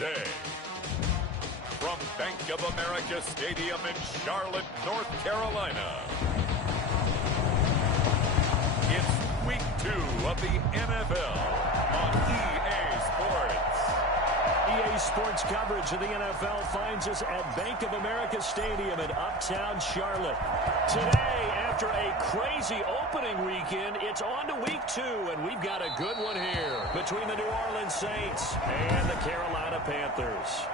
today. From Bank of America Stadium in Charlotte, North Carolina, it's Week 2 of the NFL on EA Sports. EA Sports coverage of the NFL finds us at Bank of America Stadium in Uptown Charlotte. Today, after a crazy opening weekend, it's on to Week 2, and we've got a good one here between the New Orleans Saints and the Carolina Panthers.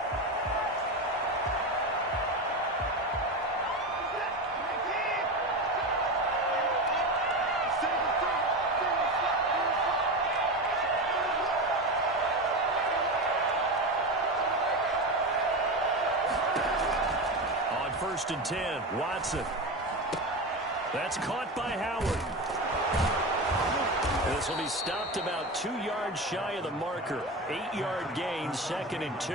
First and 10, Watson. That's caught by Howard. This will be stopped about 2 yards shy of the marker. 8-yard gain, 2nd and 2.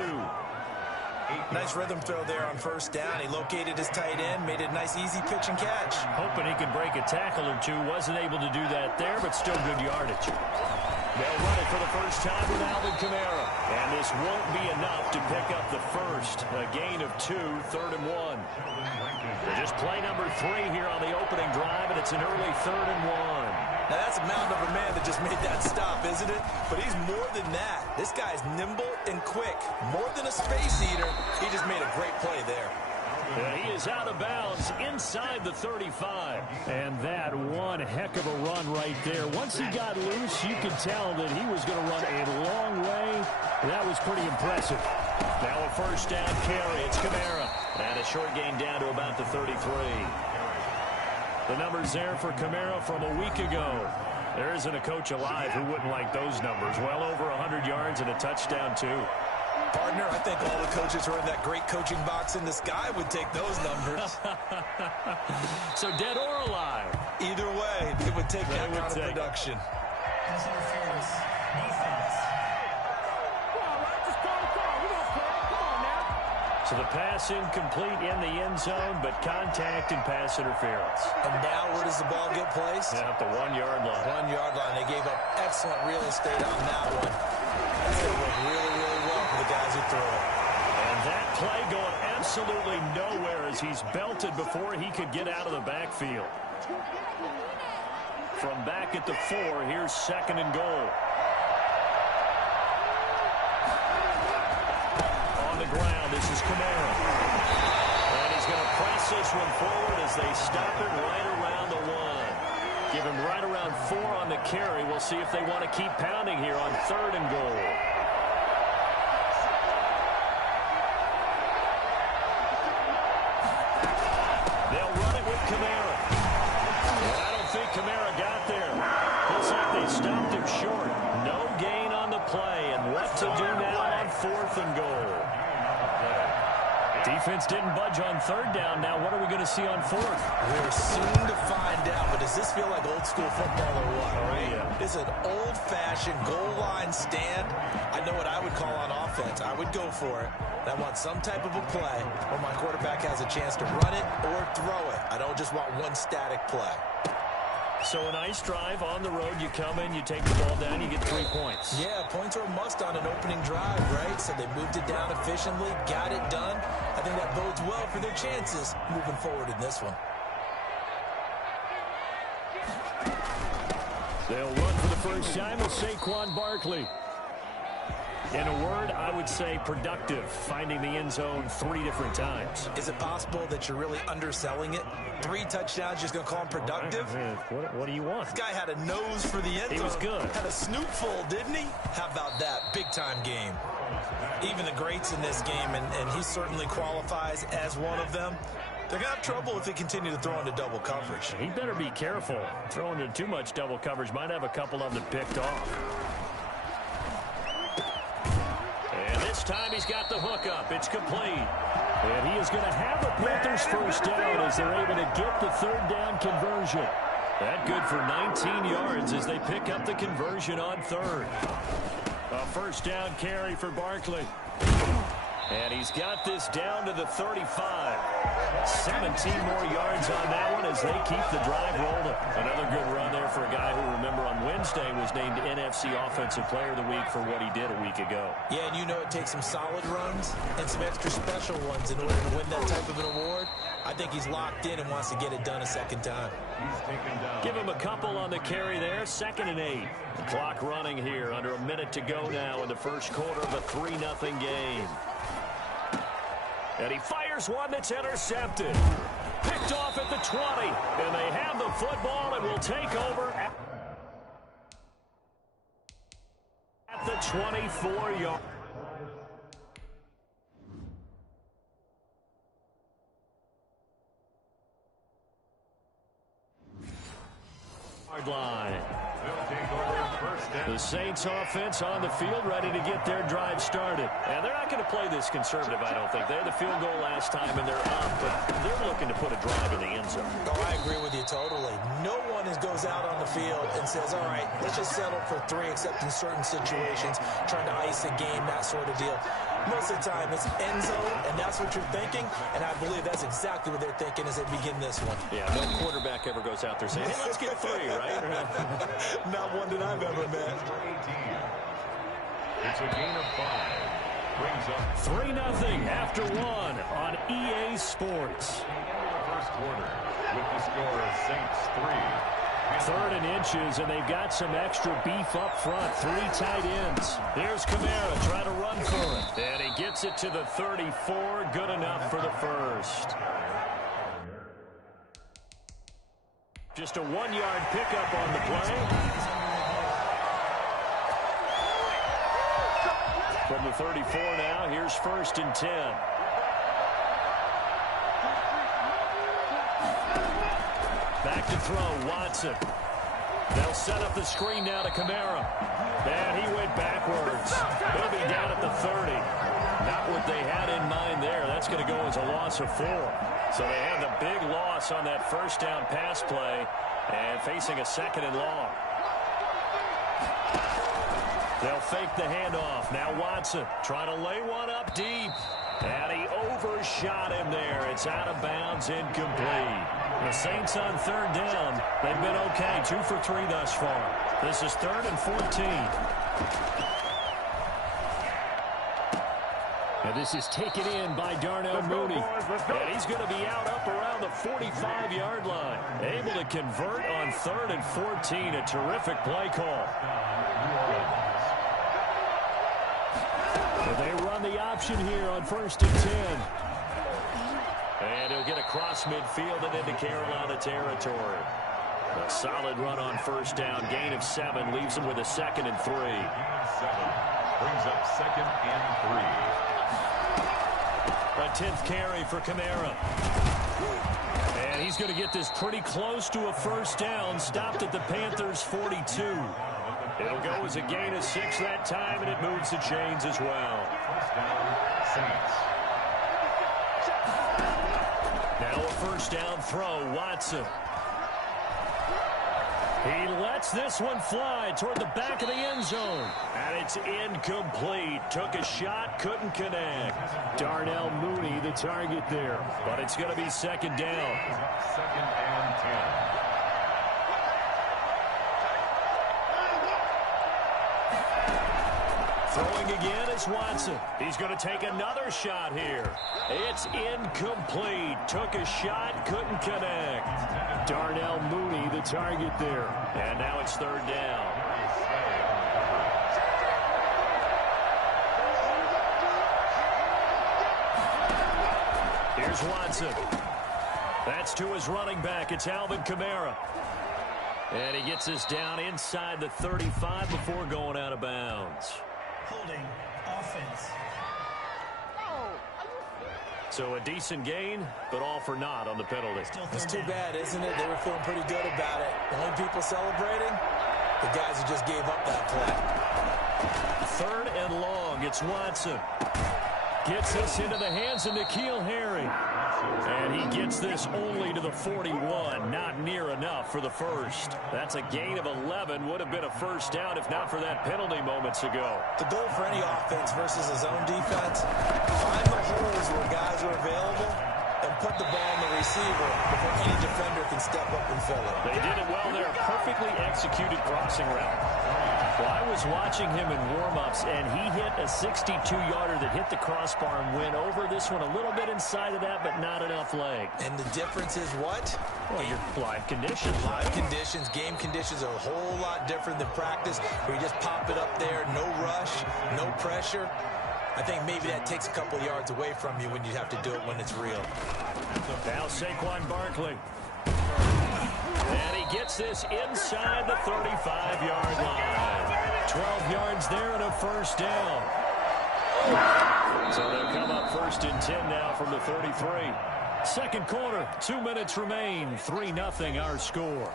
Nice rhythm throw there on first down. He located his tight end, made it a nice easy pitch and catch. Hoping he could break a tackle or two. Wasn't able to do that there, but still good yardage. They'll run it for the first time with Alvin Kamara. And this won't be enough to pick up the first. A gain of 2, 3rd and 1. They're just play number 3 here on the opening drive, and it's an early 3rd and 1. Now that's a mountain of a man that just made that stop, isn't it? But he's more than that. This guy's nimble and quick. More than a space eater. He just made a great play there. And he is out of bounds inside the 35. And that one heck of a run right there. Once he got loose, you could tell that he was going to run a long way. That was pretty impressive. Now a first down carry. It's Kamara. And a short gain down to about the 33. The numbers there for Kamara from a week ago. There isn't a coach alive who wouldn't like those numbers. Well over 100 yards and a touchdown, too. Partner, I think all the coaches who are in that great coaching box in the sky would take those numbers. So dead or alive? Either way, they would take that kind of production. Pass interference. Defense. So the pass incomplete in the end zone, but contact and pass interference. And now where does the ball get placed? At the 1-yard line. 1-yard line. They gave up excellent real estate on that one. That's going to work really, really well for the guys who throw it. And that play going absolutely nowhere as he's belted before he could get out of the backfield. From back at the 4, here's 2nd and goal. On the ground, this is Kamara. And he's going to press this one forward as they stop it right around the 1. Give him right around 4 on the carry. We'll see if they want to keep pounding here on 3rd and goal. They'll run it with Kamara. And I don't think Kamara got there. Looks like they stopped him short. No gain on the play. And what to do now on 4th and goal? Defense didn't budge on 3rd down. Now what are we going to see on 4th? We're soon to find out, but does this feel like old school football or what? Oh, yeah. It's an old-fashioned goal line stand. I know what I would call on offense. I would go for it. I want some type of a play where my quarterback has a chance to run it or throw it. I don't just want one static play. So a nice drive on the road. You come in, you take the ball down, you get 3 points. Yeah, points are a must on an opening drive, right? So they moved it down efficiently, got it done. I think that bodes well for their chances moving forward in this one. They'll run for the first time with Saquon Barkley. In a word, I would say productive, finding the end zone 3 different times. Is it possible that you're really underselling it? 3 touchdowns, just going to call him productive? What do you want? This guy had a nose for the end zone. He was good. Had a snootful, didn't he? How about that? Big-time game. Even the greats in this game, and he certainly qualifies as one of them, they're going to have trouble if they continue to throw into double coverage. He better be careful. Throwing into too much double coverage might have a couple of them picked off. And this time he's got the hook up. It's complete. And he is going to have the Panthers first down as they're able to get the 3rd down conversion. That good for 19 yards as they pick up the conversion on 3rd. A first down carry for Barkley. And he's got this down to the 35. 17 more yards on that one as they keep the drive rolling. Another good run there for a guy who, remember, on Wednesday was named NFC Offensive Player of the Week for what he did a week ago. Yeah, and you know it takes some solid runs and some extra special ones in order to win that type of an award. I think he's locked in and wants to get it done a second time. Give him a couple on the carry there. 2nd and 8. The clock running here. Under a minute to go now in the first quarter of a 3-0 game. And he fires one that's intercepted. Picked off at the 20. And they have the football and will take over at the 24-yard line. The Saints offense on the field ready to get their drive started. And they're not going to play this conservative, I don't think. They had the field goal last time and they're up, but they're looking to put a drive in the end zone. Oh, I agree with you totally. No one goes out on the field and says, all right, let's just settle for 3, except in certain situations, trying to ice a game, that sort of deal. Most of the time, it's end zone, and that's what you're thinking, and I believe that's exactly what they're thinking as they begin this one. Yeah, no quarterback ever goes out there saying, hey, let's get 3, right? Not one that I've ever met. It's a gain of 5. Brings up 3-0 after 1 on EA Sports. the first quarter with the score Saints 3. 3rd and inches, and they've got some extra beef up front. 3 tight ends. Here's Kamara trying to run for it. And he gets it to the 34. Good enough for the first. Just a 1-yard pickup on the play. From the 34 now, here's 1st and 10. Back to throw, Watson. They'll set up the screen now to Kamara. And he went backwards. He'll be down at the 30. Not what they had in mind there. That's going to go as a loss of 4. So they have the big loss on that first down pass play and facing a 2nd and long. They'll fake the handoff. Now Watson trying to lay one up deep. And he overshot him there. It's out of bounds, incomplete. The Saints on 3rd down. They've been okay, 2 for 3 thus far. This is 3rd and 14. And this is taken in by Darnell Mooney. And he's going to be out around the 45-yard line. Able to convert on 3rd and 14. A terrific play call. But they run the option here on 1st and 10. And he'll get across midfield and into Carolina territory. A solid run on 1st down. Gain of 7 leaves him with a 2nd and 3. 7 brings up 2nd and 3. A 10th carry for Kamara. And he's going to get this pretty close to a 1st down. Stopped at the Panthers' 42. It'll go as a gain of 6 that time, and it moves the chains as well. 1st down, Saints. Now a 1st down throw, Watson. He lets this one fly toward the back of the end zone. And it's incomplete. Took a shot, couldn't connect. Darnell Mooney, the target there. But it's going to be 2nd down. 2nd and 10. Throwing again is Watson. He's going to take another shot here. It's incomplete. Took a shot, couldn't connect. Darnell Mooney, the target there. And now it's 3rd down. Here's Watson. That's to his running back. It's Alvin Kamara. And he gets us down inside the 35 before going out of bounds. Holding offense. So a decent gain, but all for naught on the penalty. It's too bad, isn't it? They were feeling pretty good about it. The only people celebrating, the guys who just gave up that play. 3rd and long. It's Watson. Gets this into the hands of N'Keal Harry. And he gets this only to the 41. Not near enough for the first. That's a gain of 11. Would have been a first down if not for that penalty moments ago. The goal for any offense versus his own defense, find the holes where guys are available and put the ball in the receiver before any defender can step up and fill it. They did it well there. Perfectly executed crossing route. Well, I was watching him in warm-ups, and he hit a 62-yarder that hit the crossbar and went over this one a little bit inside of that, but not enough leg. And the difference is what? Well, your live conditions. Live conditions, game conditions are a whole lot different than practice, where you just pop it up there, no rush, no pressure. I think maybe that takes a couple yards away from you when you have to do it when it's real. Now Saquon Barkley. And he gets this inside the 35-yard line. 12 yards there and a first down. So they'll come up first and 10 now from the 33. Second quarter, 2 minutes remain. 3-0 our score.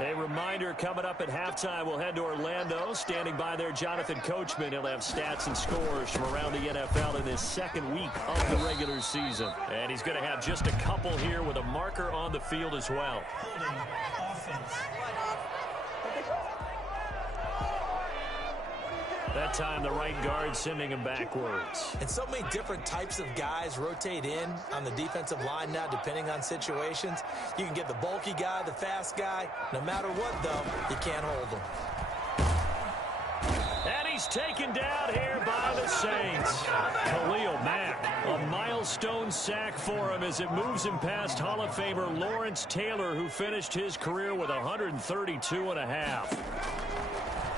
A reminder, coming up at halftime, we'll head to Orlando. Standing by there, Jonathan Coachman. He'll have stats and scores from around the NFL in his second week of the regular season. And he's going to have just a couple here with a marker on the field as well. Holding offense. That time, the right guard sending him backwards. And so many different types of guys rotate in on the defensive line now, depending on situations. You can get the bulky guy, the fast guy. No matter what, though, you can't hold them. And he's taken down here by the Saints. Khalil Mack, a milestone sack for him as it moves him past Hall of Famer Lawrence Taylor, who finished his career with 132.5.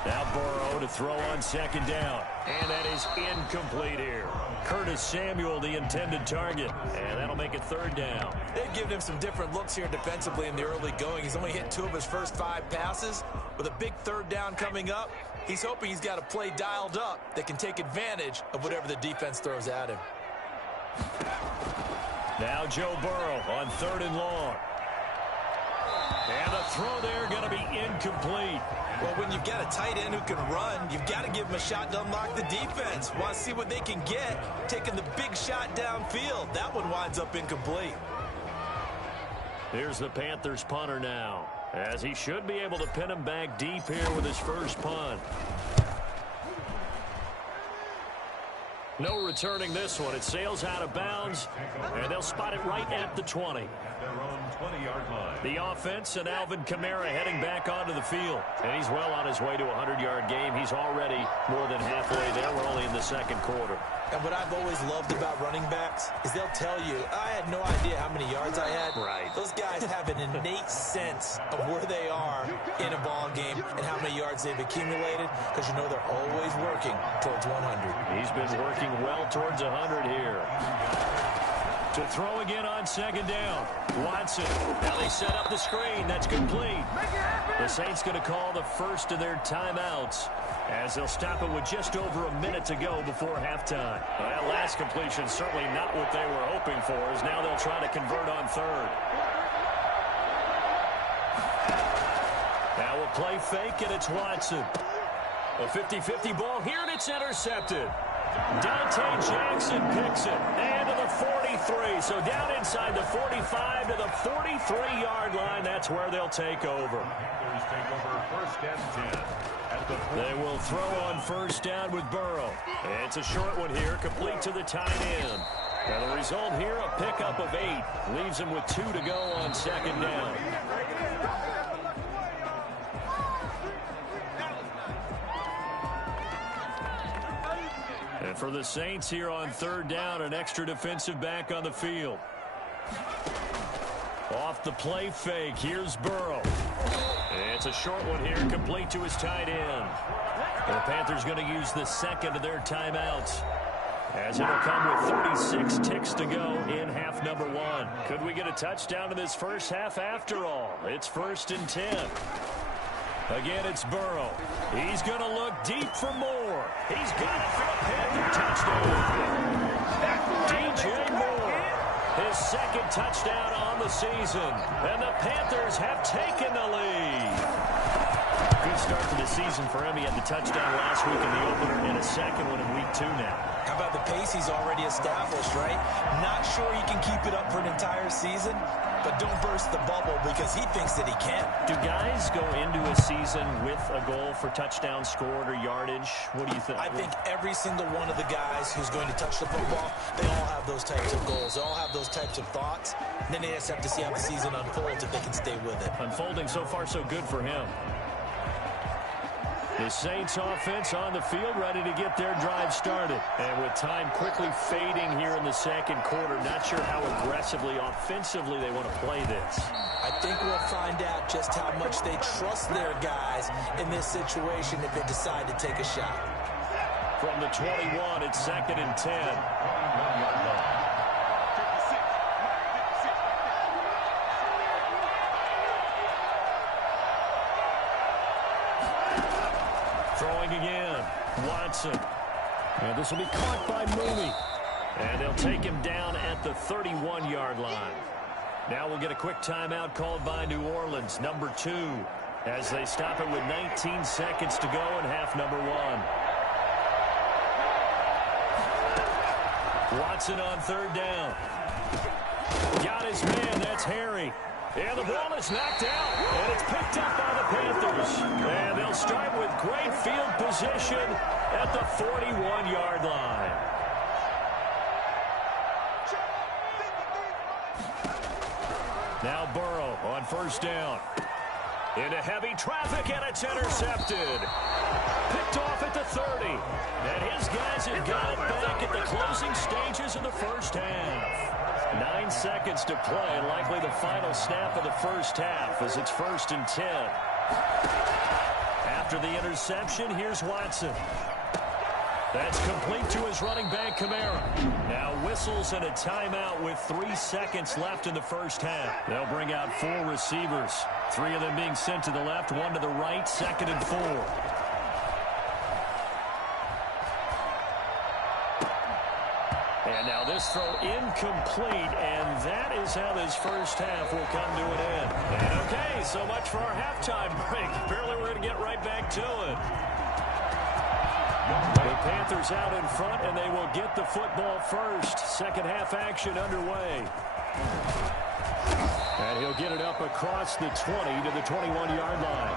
Now Burrow to throw on second down. And that is incomplete here. Curtis Samuel, the intended target. And that'll make it third down. They've given him some different looks here defensively in the early going. He's only hit 2 of his first 5 passes. With a big third down coming up, he's hoping he's got a play dialed up that can take advantage of whatever the defense throws at him. Now Joe Burrow on third and long. And the throw there going to be incomplete. Well, when you've got a tight end who can run, you've got to give him a shot to unlock the defense. Want to see what they can get, taking the big shot downfield. That one winds up incomplete. Here's the Panthers punter now, as he should be able to pin him back deep here with his first punt. No returning this one. It sails out of bounds, and they'll spot it right at the 20. Their own 20-yard line. The offense and Alvin Kamara heading back onto the field. And he's well on his way to a 100-yard game. He's already more than halfway there. We're only in the second quarter. And what I've always loved about running backs is they'll tell you, I had no idea how many yards I had. Right. Those guys have an innate sense of where they are in a ball game and how many yards they've accumulated, because you know they're always working towards 100. He's been working well towards 100 here. To throw again on second down. Watson. Now they set up the screen. That's complete. The Saints going to call the first of their timeouts, as they'll stop it with just over a minute to go before halftime. That last completion certainly not what they were hoping for, as now they'll try to convert on third. Now we'll play fake, and it's Watson. A 50-50 ball here, and it's intercepted. Dante Jackson picks it. And to the 43. So down inside the 45 to the 43-yard line. That's where they'll take over. Panthers take over first and 10. They will throw on first down with Burrow. It's a short one here, complete to the tight end. And the result here, a pickup of 8. Leaves him with 2 to go on second down. And for the Saints here on third down, an extra defensive back on the field. Off the play fake, here's Burrow. It's a short one here, complete to his tight end. And the Panthers going to use the second of their timeouts, as it'll come with 36 ticks to go in half number 1. Could we get a touchdown in this first half after all? It's first and 10. Again, it's Burrow. He's going to look deep for more. He's got it for a Panther touchdown. DJ Moore, his second touchdown on the season. And the Panthers have taken the lead. Good start to the season for him. He had the touchdown last week in the opener and a second one in week 2 now. How about the pace he's already established, right? Not sure he can keep it up for an entire season, but don't burst the bubble because he thinks that he can. Do guys go into a season with a goal for touchdown scored or yardage? What do you think? I think every single one of the guys who's going to touch the football, they all have those types of goals. They all have those types of thoughts. And then they just have to see how the season unfolds if they can stay with it. Unfolding so far so good for him. The Saints offense on the field, ready to get their drive started. And with time quickly fading here in the second quarter, not sure how aggressively, offensively they want to play this. I think we'll find out just how much they trust their guys in this situation if they decide to take a shot. From the 21, it's 2nd and 10. Throwing again, Watson. And this will be caught by Mooney. And they'll take him down at the 31-yard line. Now we'll get a quick timeout called by New Orleans, number 2, as they stop it with 19 seconds to go in half number 1. Watson on 3rd down. Got his man, that's Harry. And the ball is knocked out, and it's picked up by the Panthers. And they'll start with great field position at the 41-yard line. Now Burrow on 1st down. Into heavy traffic, and it's intercepted. Picked off at the 30. And his guys have got it back at the closing stages of the first half. 9 seconds to play, likely the final snap of the first half as it's 1st and 10. After the interception, here's Watson. That's complete to his running back, Kamara. Now whistles and a timeout with 3 seconds left in the first half. They'll bring out 4 receivers, 3 of them being sent to the left, 1 to the right, 2nd and 4. And now this throw incomplete, and that is how this first half will come to an end. And okay, so much for our halftime break. Apparently we're going to get right back to it. The Panthers out in front, and they will get the football first. Second half action underway. And he'll get it up across the 20 to the 21-yard line.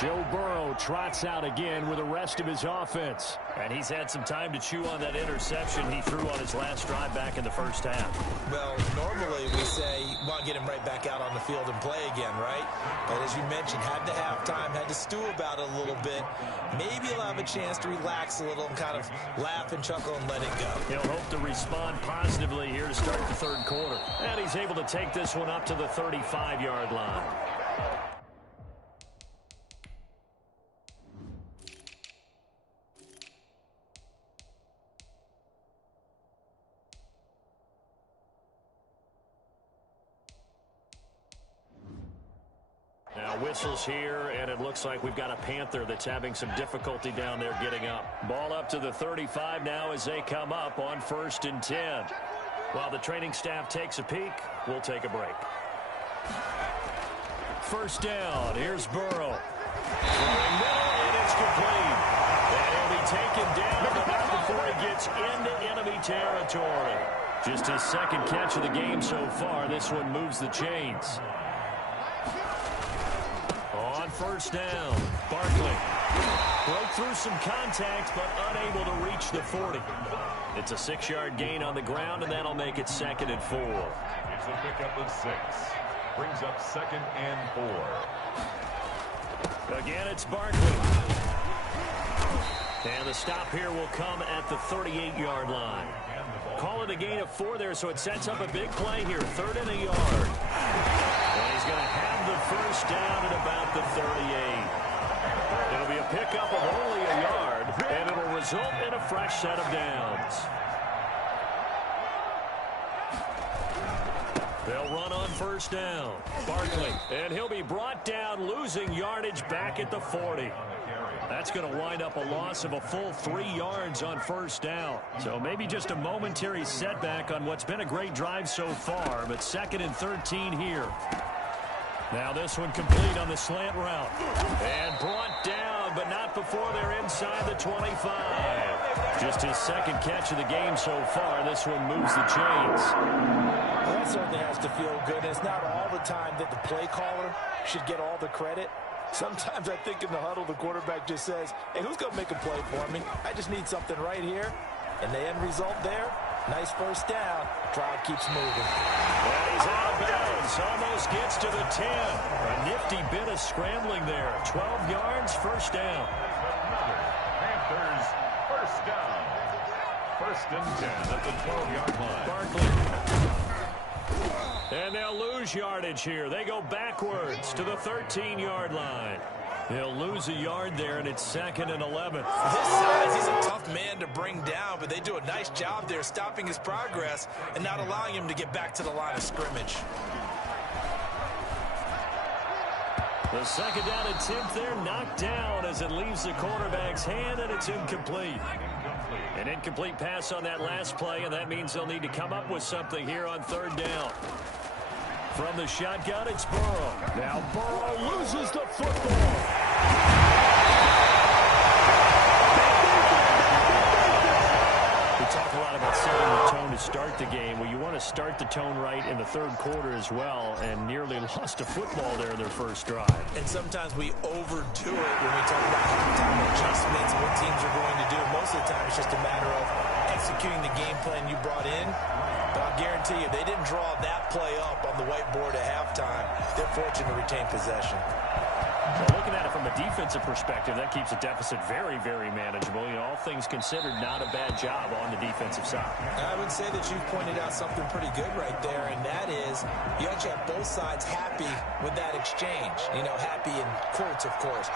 Joe Burrow trots out again with the rest of his offense. And he's had some time to chew on that interception he threw on his last drive back in the first half. Well, normally we say, want to get him right back out on the field and play again, right? But as you mentioned, had to have time, had to stew about it a little bit. Maybe he'll have a chance to relax a little and kind of laugh and chuckle and let it go. He'll hope to respond positively here to start the third quarter. And he's able to take this one up to the 35-yard line. Now whistles here, and it looks like we've got a Panther that's having some difficulty down there getting up. Ball up to the 35 now as they come up on 1st and 10. While the training staff takes a peek, we'll take a break. First down, here's Burrow. Throwing middle, and it's complete. And he'll be taken down, but not before he gets into enemy territory. Just his 2nd catch of the game so far. This one moves the chains. On 1st down, Barkley broke through some contact, but unable to reach the 40. It's a 6-yard gain on the ground, and that'll make it 2nd and 4. It's a pickup of 6. Brings up 2nd and 4. Again, it's Barkley. And the stop here will come at the 38-yard line. Call it a gain of 4 there, so it sets up a big play here. 3rd and a yard. And he's going to have the first down at about the 38. It'll be a pickup of only a yard, and it'll result in a fresh set of downs. They'll run on 1st down. Barkley, and he'll be brought down, losing yardage back at the 40. That's going to wind up a loss of a full 3 yards on first down. So maybe just a momentary setback on what's been a great drive so far, but 2nd and 13 here. Now this one complete on the slant route. And brought down, but not before they're inside the 25. Just his 2nd catch of the game so far. This one moves the chains. Well, that certainly has to feel good. It's not all the time that the play caller should get all the credit. Sometimes I think in the huddle, the quarterback just says, hey, who's going to make a play for me? I just need something right here. And the end result there, nice first down. Drive keeps moving. Well, he's out of bounds. Almost gets to the 10. A nifty bit of scrambling there. 12 yards, first down. Panthers, first down. 1st and 10 at the 12-yard line. Barkley. And they'll lose yardage here. They go backwards to the 13-yard line. They'll lose a yard there, and it's 2nd and 11. For his size, he's a tough man to bring down, but they do a nice job there stopping his progress and not allowing him to get back to the line of scrimmage. The 2nd down attempt there knocked down as it leaves the quarterback's hand, and it's incomplete. An incomplete pass on that last play, and that means they'll need to come up with something here on 3rd down. From the shotgun, it's Burrow. Now Burrow loses the football. We talk a lot about setting the tone to start the game. Well, you want to start the tone right in the 3rd quarter as well, and nearly lost a football there in their first drive. And sometimes we overdo it when we talk about halftime adjustments and what teams are going to do. Most of the time, it's just a matter of executing the game plan you brought in. But I'll guarantee you, they didn't draw that play up on the whiteboard at halftime. They're fortunate to retain possession. Well, looking at it from a defensive perspective, that keeps a deficit very, very manageable. You know, all things considered, not a bad job on the defensive side. I would say that you've pointed out something pretty good right there, and that is you actually have both sides happy with that exchange. You know, happy in quotes, of course.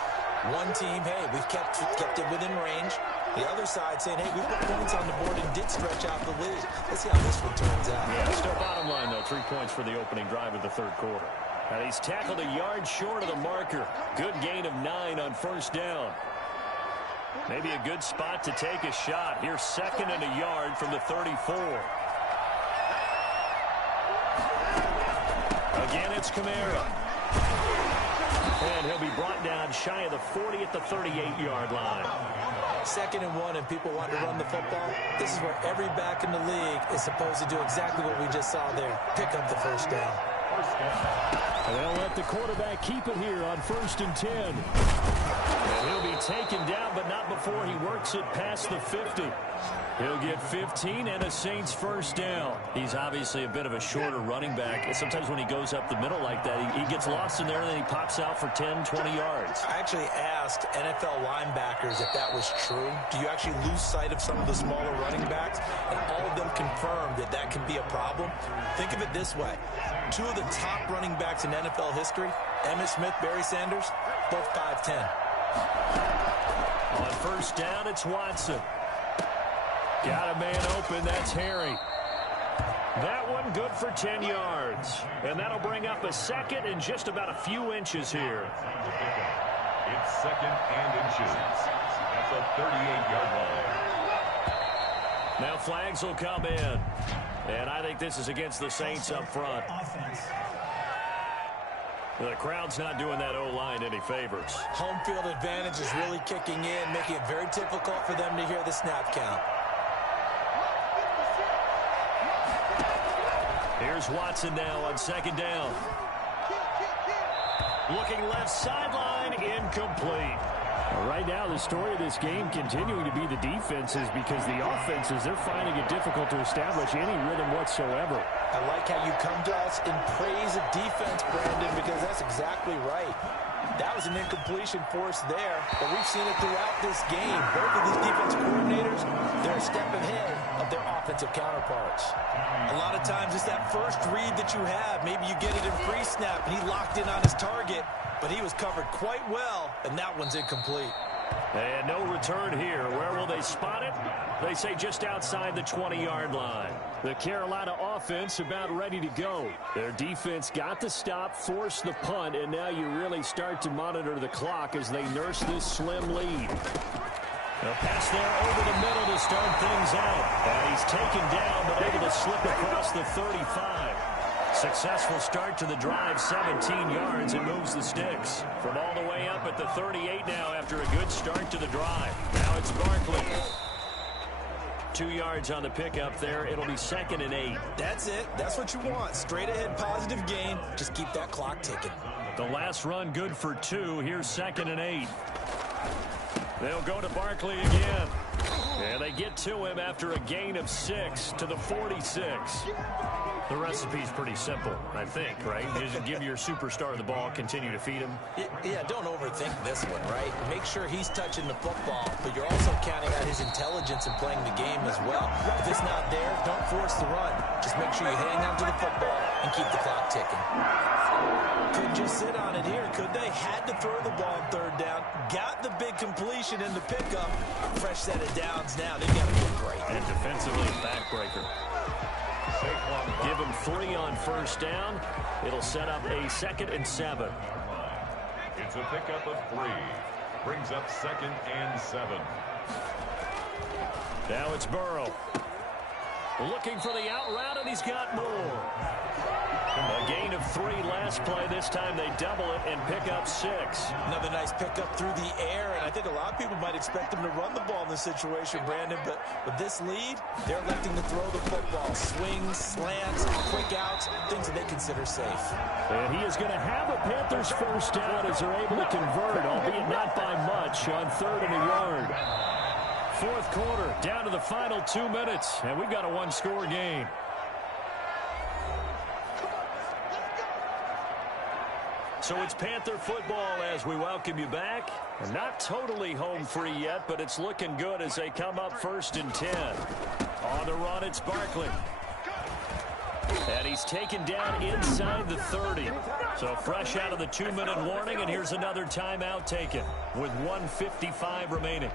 One team, hey, we've kept it within range. The other side saying, hey, we put points on the board and did stretch out the lead. Let's see how this one turns out. Yeah, still bottom line, though, 3 points for the opening drive of the 3rd quarter. And he's tackled a yard short of the marker. Good gain of 9 on first down. Maybe a good spot to take a shot. Here's 2nd and a yard from the 34. Again, it's Kamara. And he'll be brought down shy of the 40 at the 38-yard line. 2nd and 1, and people want to run the football. This is where every back in the league is supposed to do exactly what we just saw there. Pick up the first down. And they'll let the quarterback keep it here on 1st and 10. And he'll be taken down, but not before he works it past the 50. He'll get 15 and a Saints first down. He's obviously a bit of a shorter running back. Sometimes when he goes up the middle like that, he gets lost in there and then he pops out for 10, 20 yards. I actually asked NFL linebackers if that was true. Do you actually lose sight of some of the smaller running backs? And all of them confirmed that that can be a problem. Think of it this way. 2 of the top running backs in NFL history, Emmitt Smith, Barry Sanders, both 5'10". On first down, it's Watson. Got a man open. That's Harry. That one good for 10 yards. And that'll bring up a 2nd and just about a few inches here. It's 2nd and inches. That's a 38-yard line. Now flags will come in. And I think this is against the Saints up front. The crowd's not doing that O-line any favors. Home field advantage is really kicking in, making it very difficult for them to hear the snap count. Here's Watson now on 2nd down. Looking left sideline, incomplete. Right now, the story of this game continuing to be the defenses, because the offenses, they're finding it difficult to establish any rhythm whatsoever. I like how you come to us in praise of defense, Brandon, because that's exactly right. That was an incompletion force there, but we've seen it throughout this game. Both of these defensive coordinators, they're a step ahead of their offensive counterparts. A lot of times it's that first read that you have. Maybe you get it in pre-snap, and he locked in on his target, but he was covered quite well, and that one's incomplete. And no return. return here. Where will they spot it? They say just outside the 20-yard line. The Carolina offense about ready to go. Their defense got the stop, forced the punt, and now you really start to monitor the clock as they nurse this slim lead. A pass there over the middle to start things out. And he's taken down, but able to slip across the 35. Successful start to the drive, 17 yards, and moves the sticks. From all the way up at the 38 now after a good start to the drive. Now it's Barkley. 2 yards on the pickup there. It'll be 2nd and 8. That's it. That's what you want. Straight ahead positive gain. Just keep that clock ticking. The last run good for 2. Here's 2nd and 8. They'll go to Barkley again. And they get to him after a gain of 6 to the 46. The recipe's pretty simple, I think, right? Just give your superstar the ball, continue to feed him. Yeah, don't overthink this one, right? Make sure he's touching the football, but you're also counting on his intelligence in playing the game as well. If it's not there, don't force the run. Just make sure you hang on to the football and keep the clock ticking. Couldn't just sit on it here, could they? Had to throw the ball on 3rd down. Got the big completion in the pickup. Fresh set of downs now. They've got to feel great. And defensively, backbreaker. Give him 3 on 1st down. It'll set up a 2nd and 7. It's a pickup of 3. Brings up 2nd and 7. Now it's Burrow. Looking for the out route, and he's got more. A gain of 3 last play. This time they double it and pick up 6. Another nice pickup through the air, and I think a lot of people might expect them to run the ball in this situation, Brandon, but with this lead, they're electing to throw the football. Swings, slants, quick outs, things that they consider safe. And he is going to have a Panthers 1st down as they're able to convert, albeit not by much, on 3rd and a yard. 4th quarter, down to the final 2 minutes, and we've got a 1-score game. So it's Panther football as we welcome you back. Not totally home free yet, but it's looking good as they come up 1st and 10. On the run, it's Barkley. And he's taken down inside the 30. So fresh out of the 2-minute warning, and here's another timeout taken with 1:55 remaining.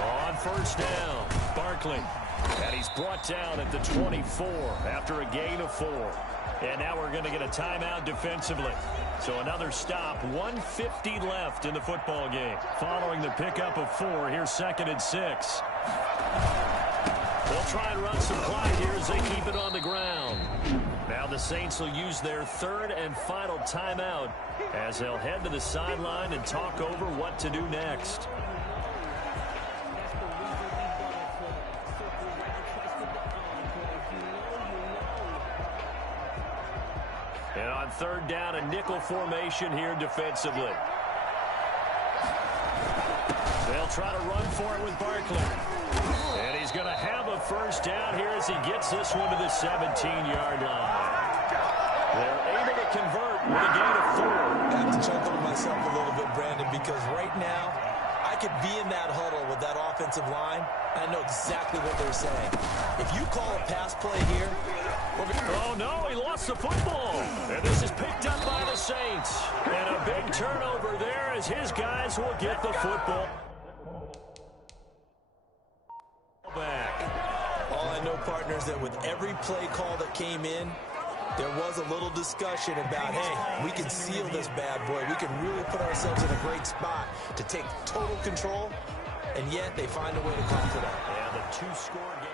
On 1st down, Barkley. And he's brought down at the 24 after a gain of 4. And now we're going to get a timeout defensively. So another stop, 1:50 left in the football game. Following the pickup of 4, here's 2nd and 6. They'll try and run some clock here as they keep it on the ground. Now the Saints will use their 3rd and final timeout as they'll head to the sideline and talk over what to do next. And on 3rd down, a nickel formation here defensively. They'll try to run for it with Barkley. And he's going to have a 1st down here as he gets this one to the 17-yard line. They're able to convert with a gain of 4. I have to chuckle to myself a little bit, Brandon, because right now I could be in that huddle with that offensive line. I know exactly what they're saying. If you call a pass play here, oh, no, he lost the football. And this is picked up by the Saints. And a big turnover there as his guys will get the football back. All I know, partners, that with every play call that came in, there was a little discussion about, hey, we can seal this bad boy. We can really put ourselves in a great spot to take total control, and yet they find a way to come for that. And the 2-score game.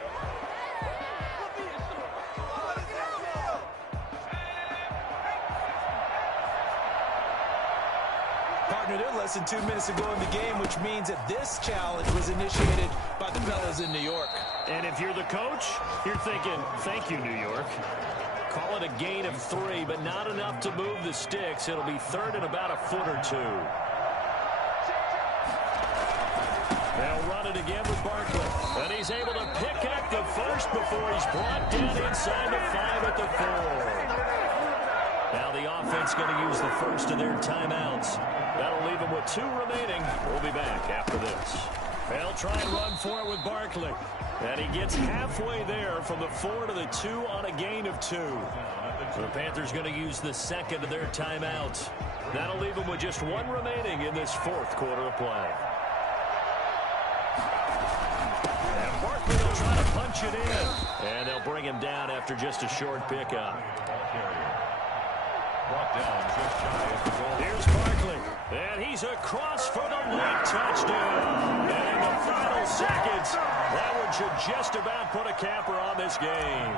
Partner, they're less than 2 minutes to go in the game, which means that this challenge was initiated by the fellas in New York. And if you're the coach, you're thinking, thank you, New York. Call it a gain of 3, but not enough to move the sticks. It'll be 3rd and about a foot or 2. They'll run it again with Barkley. And he's able to pick up the 1st before he's brought down inside the 5 at the 4. Now the offense going to use the 1st of their timeouts. That'll leave them with 2 remaining. We'll be back after this. They'll try and run for it with Barkley. And he gets halfway there from the 4 to the 2 on a gain of 2. The Panthers going to use the second of their timeouts. That'll leave them with just 1 remaining in this 4th quarter of play. And Barkley will try to punch it in. And they'll bring him down after just a short pickup. Brought down just shy of the goal. Here's Barkley. And he's across for the late touchdown. And in the final seconds, that one should just about put a capper on this game.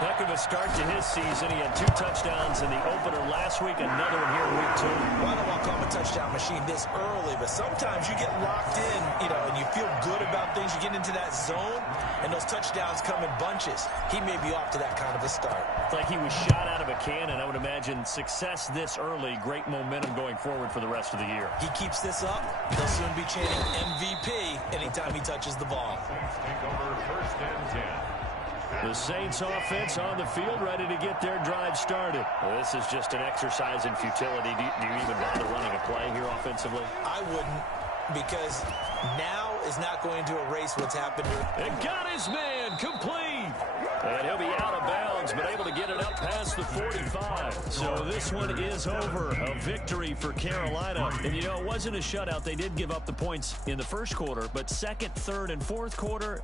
Heck of a start to his season. He had 2 touchdowns in the opener last week, another one here in week 2. Well, I don't want to call him a touchdown machine this early, but sometimes you get locked in, and you feel good about things. You get into that zone, and those touchdowns come in bunches. He may be off to that kind of a start. It's like he was shot out of a cannon. I would imagine success this early, great momentum going forward for the rest of the year. He keeps this up, he'll soon be chanting MVP anytime he touches the ball. Take over 1st and 10. The Saints offense on the field, ready to get their drive started. Well, this is just an exercise in futility. Do you even bother running a play here offensively? I wouldn't, because now is not going to erase what's happened. And got his man complete. And he'll be out of bounds, but able to get it up past the 45. So this one is over. A victory for Carolina. And, it wasn't a shutout. They did give up the points in the first quarter, but second, third, and fourth quarter,